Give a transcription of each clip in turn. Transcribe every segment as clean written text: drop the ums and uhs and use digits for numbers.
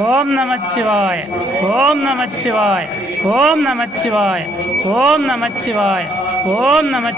ओम नमः शिवाय ओम नमः शिवाय ओम नमः शिवाय ओम नमः शिवाय ओम नमः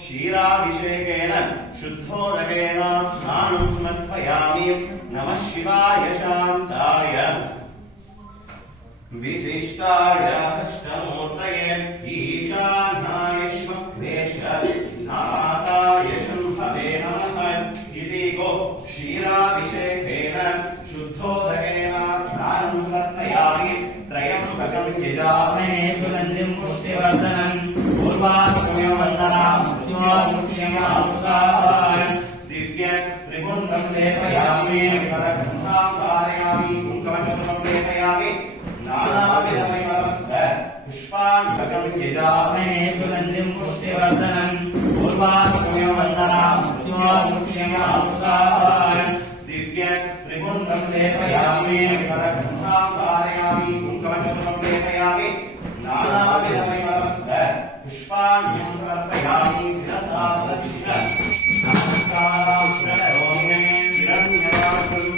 क्षीराभिषेकेन शुद्धोदकेन स्नानं समर्पयामि। नमः शिवाय शान्ताय विशिष्टाय अष्टमूर्तये ईशानाय श्वेशनाथाय शम्भवे नमः। इति गो क्षीराभिषेकेन लेपयामि करगन्धां कारयामि कुङ्कुमचूर्णं लेपयामि नानाविधमयमलब्ध पुष्पाण्डकं यजामहे सुगन्धिं पुष्टिवर्धनं पूर्वाभिगमवन्दनां मुक्ष्यमामुदान् दिव्य त्रिपुण्ड्रं लेपयामि करगन्धां कारयामि कुङ्कुमचूर्णं लेपयामि नानाविधमयमलब्ध पुष्पाण्डं समर्पयामि शिरसा दक्षिणं नमस्कारां करोमि हिरण्यवासं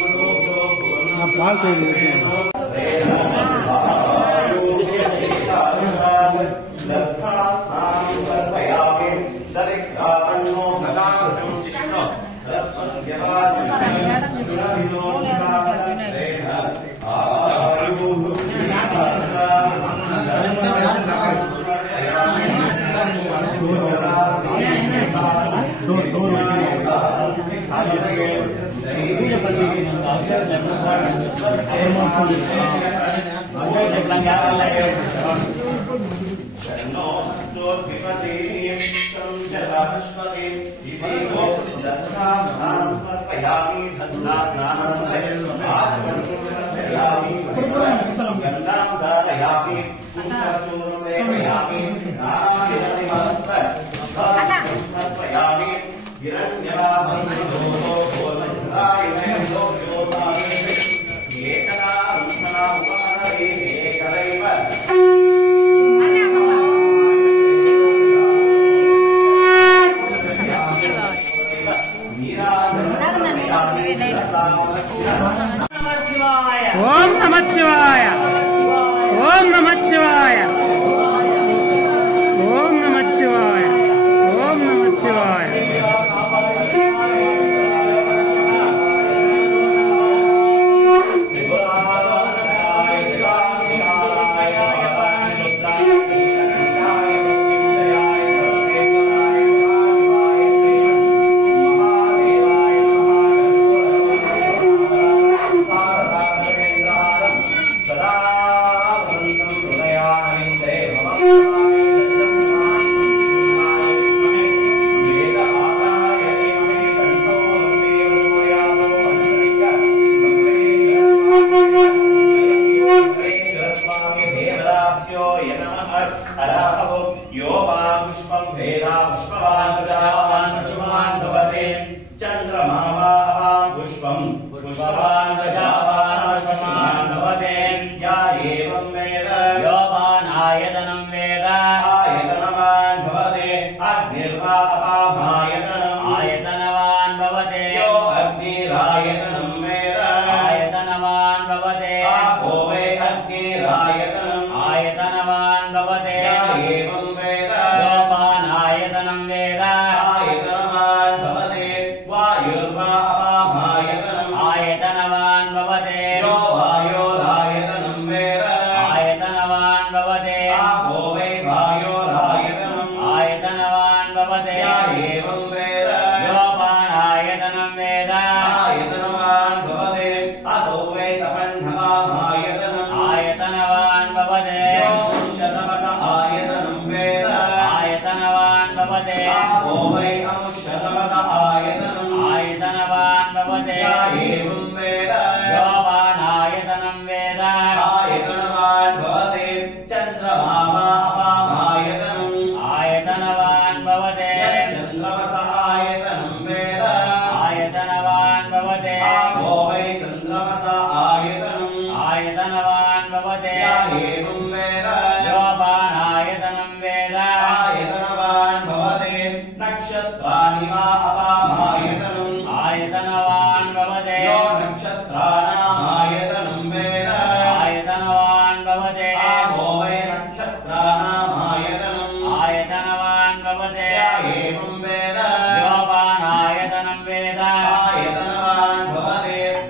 ఓం నమః శివాయ ఓం నమః శివాయ ఓం నమః శివాయ ఓం నమః శివాయ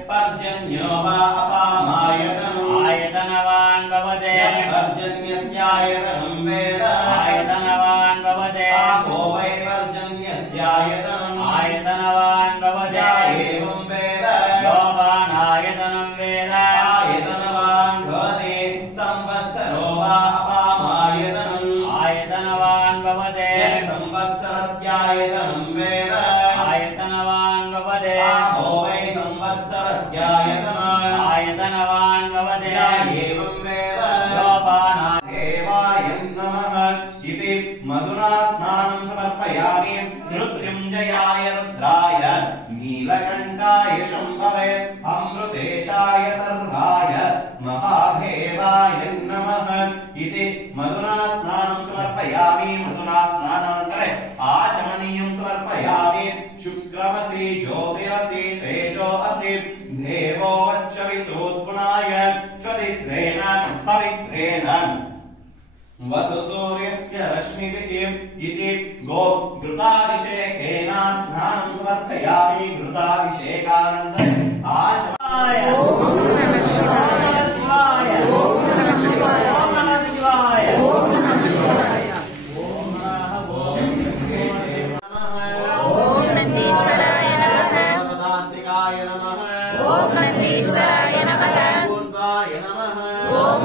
पर्जन्यो वा आयतनवान् भवते एवं वेद देवाय नमः इति मधुना स्नानं समर्पयामि मृत्युञ्जयाय रुद्राय नीलकण्ठाय शम्भवे अमृतेशाय सर्वाय महादेवाय नमः इति मधुना स्नानं समर्पयामि मधुना स्नानानन्तरे आचमनीयं समर्पयामि शुक्रमसि ज्योतिरसि तेजो असि देवो वच्चवितोत्पुनाय स्वदित्रेण पवित्रेण वसुसूर्यस्य रश्मिभिः इति घृताभिषेकेन स्नानं समर्पयामि घृताभिषेकानन्तरे आचमनीय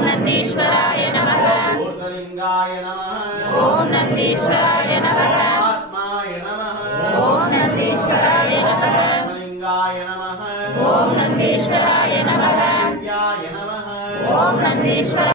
नंदीश्वराय नमः ऊर्ध्वलिंगाय नमः ओम नंदीश्वराय नमः आत्माय नमः ओम नंदीश्वराय नमः लिंगाय नमः ओम नंदीश्वराय नमः दिव्याय नमः ओम नंदीश्वराय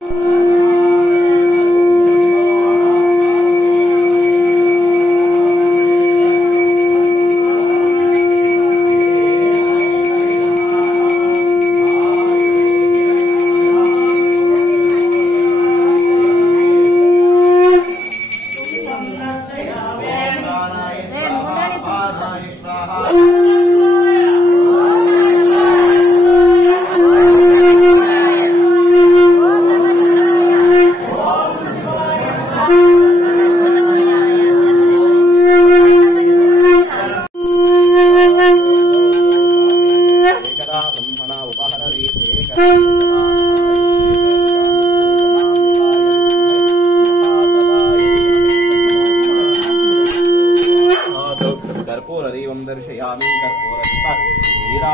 दर्शयामि कर्पूरदीपं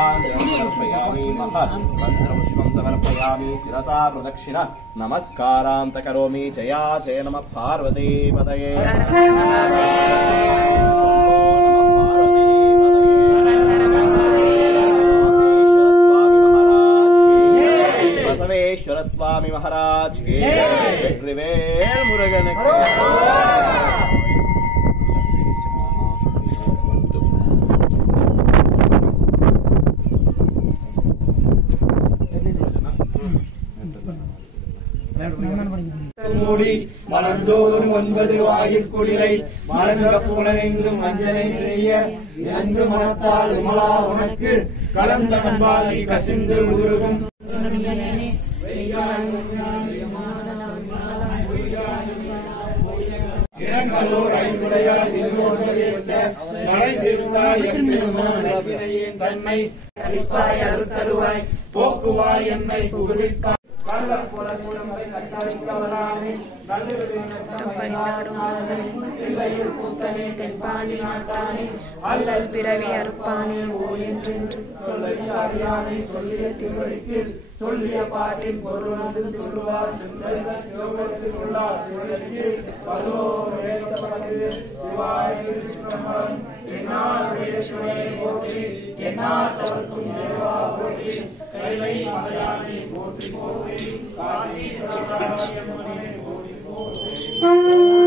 मंत्रपुष्पं समर्पयामि शिरसा प्रदक्षिण नमस्कारान्त करोमि जया जय नमः पार्वती पतये बसवेश्वर स्वामी महाराज के जय त्रिवेल मुरुगन மூடி மலர்ந்தோறும் 9 வாயிற்குடிலை மலர்ந்த புலனெங்கும் அஞ்சனை செய்ய எந்த மனத்தால் விமலா உனக்கு கலந்த அன்பாலை கசிந்து உருகும் இரங்கலோர் ஐந்துடையால் மழை தீர்த்தாய் என் தன்மை அளிப்பாய் அருத்தருவாய் போக்குவாய் என்னை புகுவிப்பாய் தென்பாண்டி நாட்டானே அல்லல் பிறவி அறுப்பானே ஓ என்றென்று சொல்லிய திருவழிக்கு சொல்லிய பாட்டின் பொருள் சொல்வார் போற்றி என்னாட்டவர்க்கும் தேவா போற்றி கைலை மலையானை போற்றி போற்றி காசி போற்றி போற்றி